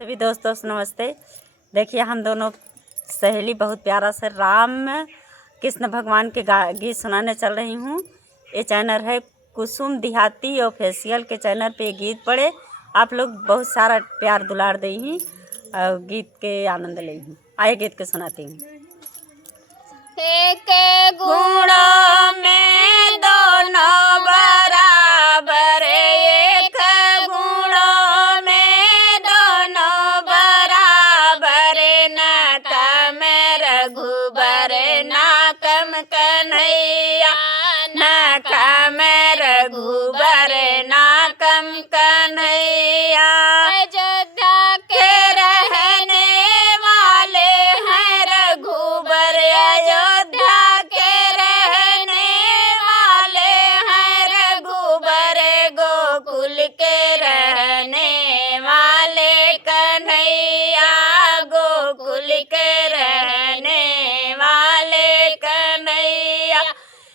सभी दोस्तों नमस्ते। देखिए हम दोनों सहेली बहुत प्यारा से राम कृष्ण भगवान के गीत सुनाने चल रही हूँ। ये चैनल है कुसुम देहाती ऑफिशियल के चैनल पे गीत पढ़े आप लोग बहुत सारा प्यार दुलार दे ही और गीत के आनंद ले ही। आए गीत के सुनाती हूँ। एक गुणों में दोनों बराबर, एक गुणों में दोनों बराबर, ना कम रघुबर ना कम कन्हैया, ना कम रघुबर ना कम कन्हैया। अयोध्या के रहने वाले हैं रघुबर, अयोध्या के रहने वाले हैं रघुबर, गोकुल के रहने वाले कन्हैया, गोकुल के रहने वाले कन्हैया।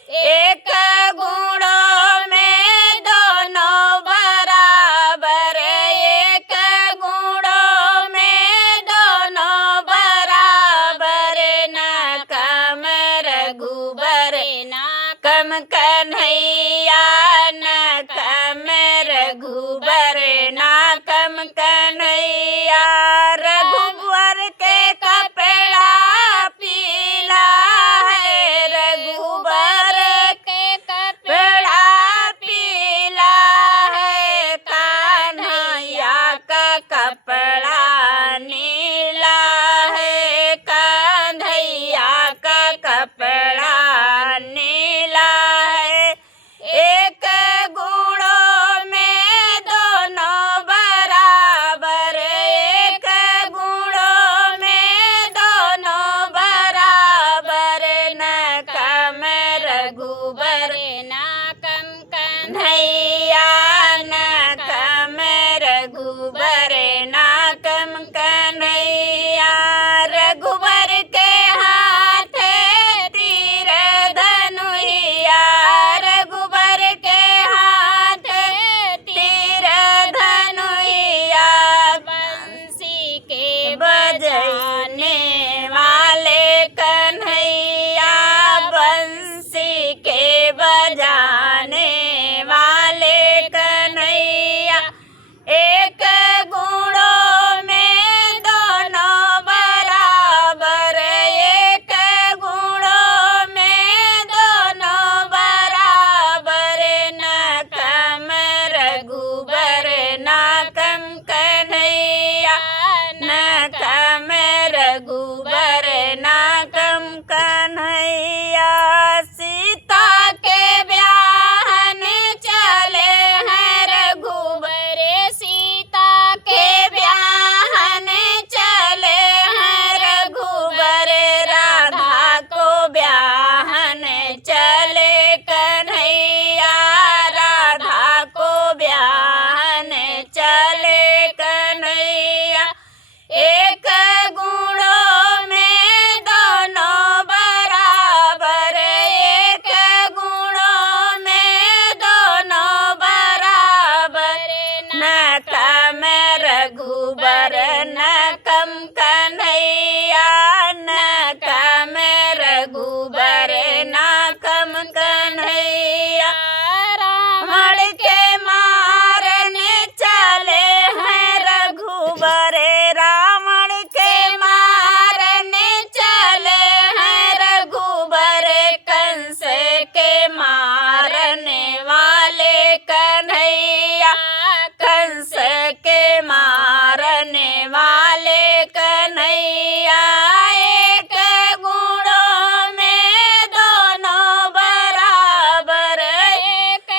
एक गुणों में दोनों बराबर, एक गुणों में दोनों बराबर, ना कम रघुबर ना कम कन्हैया, ना कम रघुबर ना कम कन्हैया। रघुबर के कपड़ा पीला है, रघुबर के कपड़ा पीला है, कन्हैया का कपड़ा नीला है, कन्हैया का कपड़ा नीला है। एक गुणों में दोनों बराबर, एक गुणों में दोनों बराबर, न कम रघुबर ना कम कन्हैया, न कम रघुबर ना कम कन्हैया। रघुबर के हाथ तीर धनुहिया, रघुबर के हाथ तीर धनुहिया, बंसी के बजाने वाले कन्हैया, बंसी के बजाने वाले कन्हैया। एक गुणों में दोनों बराबर, एक गुणों में दोनों बराबर, न कम रघुबर ना कम कन्हैया, न कम रघुबर ना कम कन्हैया। सीता के ब्याहन चले हैं रघुबर, सीता के ब्याहन चले हैं रघुबर, राधा को ब्याहन चले कन्हैया, राधा को ब्याहन चले कन्हैया। एक गुणों में दोनों बराबर, एक गुणों में दोनों बराबर, न कम रघुबर न कम कन्हैया, न कम रघुबर ना कम कन्हैया। रावण के मारने चले हैं रघुबर, रावण के मारने चले हैं रघुबर, कंस के मारने वाले कन्हैया, कंस के मारने वाले कन्हैया। एक गुणों में दोनों बराबर, एक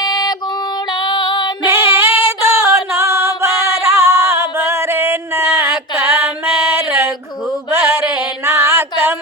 गुणों में दोनों बराबर, न कम रघुबर ना कम